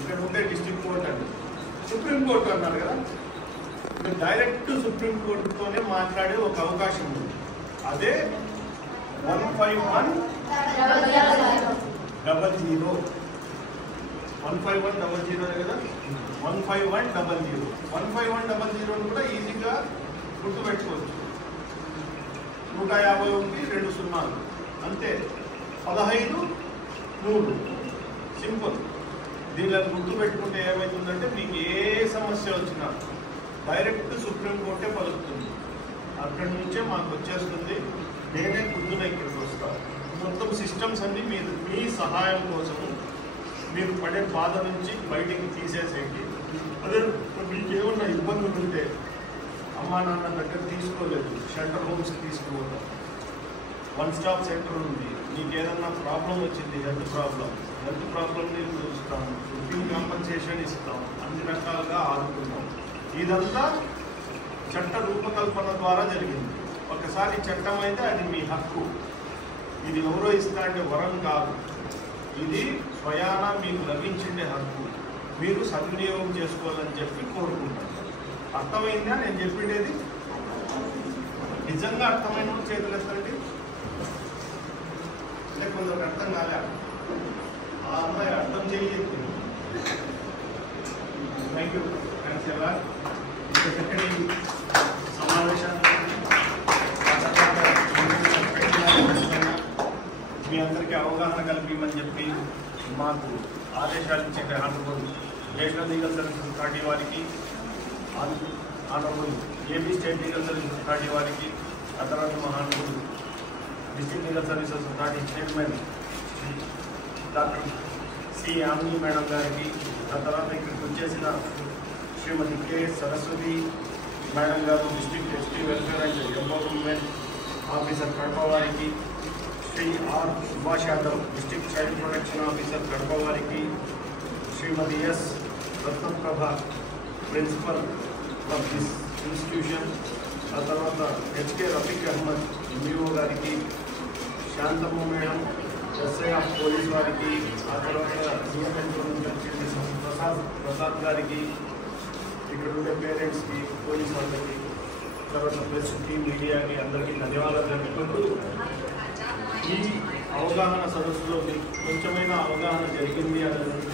ఇక్కడ ఉంటే district court అండి, సుప్రీంకోర్టు అన్నారు కదా, మీరు డైరెక్ట్ సుప్రీంకోర్టుతోనే మాట్లాడే ఒక అవకాశం ఉంది. అదే 15100 15100 కదా, 15100 15100 కూడా ఈజీగా గుర్తుపెట్టుకోవచ్చు. 151 2 సున్నాలు అంతే, 15 సింపుల్. దీనిలో గుర్తుపెట్టుకుంటే ఏమవుతుందంటే మీకు ఏ సమస్య వచ్చినా డైరెక్ట్ సుప్రీంకోర్టే పలుకుతుంది, అక్కడి నుంచే మాకు వచ్చేస్తుంది. నేనే పొద్దున ఇక్కడికి వస్తాను. మొత్తం సిస్టమ్స్ అన్నీ మీ సహాయం కోసము మీరు పడే బాధ నుంచి బయటికి తీసేసేయండి. అదే మీకు ఏమన్నా ఇబ్బందులు ఉంటే అమ్మా నాన్న దగ్గర తీసుకోలేదు, షెల్టర్ హోమ్స్కి తీసుకుపోతాం. 1 స్టాప్ సెంటర్ ఉంది. మీకు ఏదన్నా ప్రాబ్లం వచ్చింది, హెల్త్ ప్రాబ్లం నేను చూస్తాం, రుపీన్ కాంపన్సేషన్ ఇస్తాం, అన్ని రకాలుగా ఆదుకుంటాం. ఇదంతా చట్ట రూపకల్పన ద్వారా జరిగింది. ఒకసారి చట్టం అయితే అది మీ హక్కు. ఇది ఎవరో ఇస్తా అంటే వరం కాదు, ఇది స్వయాన మీకు లభించిండే హక్కు. మీరు సద్వినియోగం చేసుకోవాలని చెప్పి కోరుకుంటాను. అర్థమైందా నేను చెప్పిండేది? నిజంగా అర్థమైన చేతులు ఎత్తండి. కొందరికి అర్థం కాలే, ఆ అమ్మాయి అర్థం చేయలేదు. Thank you. థ్యాంక్స్ ఎలా చక్కటి సమావేశాన్ని మీ అందరికీ అవగాహన కల్పించమని చెప్పి మాకు ఆదేశాలు ఇచ్చే honourable national legal services authority వారికి, honourable AP state legal services authority వారికి, ఆ తర్వాత మహానబుల్ district legal services authority chairman doctor C Yamini madam గారికి, ఆ తర్వాత ఇక్కడికి వచ్చేసిన శ్రీమతి కె సరస్వతి మేడం గారు, district ST welfare and empowerment officer Kadapa వారికి, Shri R Subhash Yadav district child protection officer Kadapa వారికి, Shrimati S Ratnaprabha principal of this institution, ఆ తర్వాత హెచ్కే రఫీక్ అహ్మద్ ఎంఈఓ గారికి, Shanthamma madam SI of police వారికి, ఆ తర్వాత ప్రసాద్ గారికి, ఇక్కడ ఉండే పేరెంట్స్కి, పోలీస్ వాళ్ళకి, తర్వాత ప్రెస్కి, మీడియాకి అందరికీ ధన్యవాదాలు తెలుపుకుంటూ ఈ అవగాహన సదస్సులో కొంచెమైనా అవగాహన జరిగింది అనేది